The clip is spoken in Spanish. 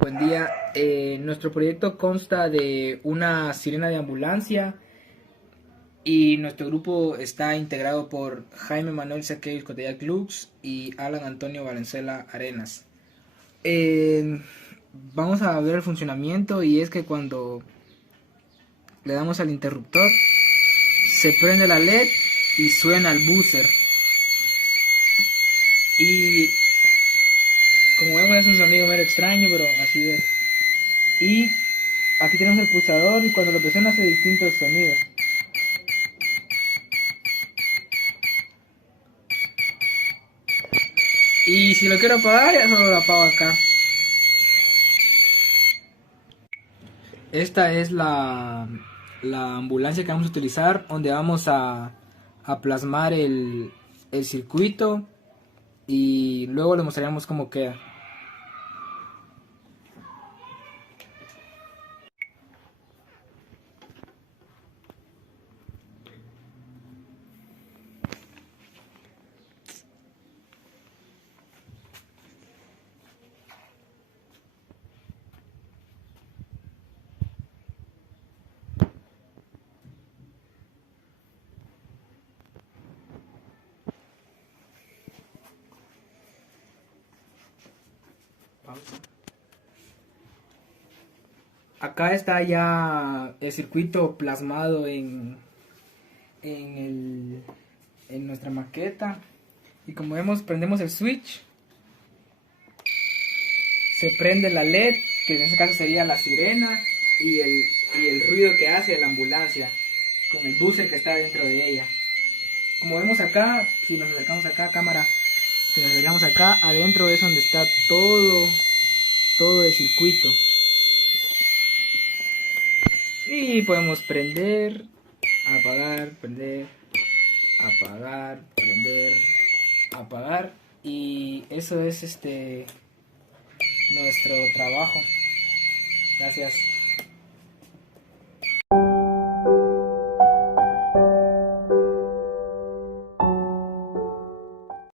Buen día. Nuestro proyecto consta de una sirena de ambulancia y nuestro grupo está integrado por Jaime Manuel Sequeira Cotellac Lux y Alan Antonio Valenzuela Arenas. Eh, Vamos a ver el funcionamiento y es que cuando le damos al interruptor se prende la LED y suena el buzzer. Y como vemos es un sonido medio extraño, pero así es. Y aquí tenemos el pulsador y cuando lo presiona hace distintos sonidos. Y si lo quiero apagar, ya solo lo apago acá. Esta es la ambulancia que vamos a utilizar, donde vamos a plasmar el circuito y luego le mostraremos cómo queda. Acá está ya el circuito plasmado en, en nuestra maqueta. Y como vemos, prendemos el switch. Se prende la LED, que en este caso sería la sirena, y el ruido que hace la ambulancia, con el buzzer que está dentro de ella. Como vemos acá, si nos acercamos acá, cámara, si nos acercamos acá, adentro es donde está todo el circuito. Y podemos prender, apagar, prender, apagar, prender, apagar. Y eso es nuestro trabajo. Gracias.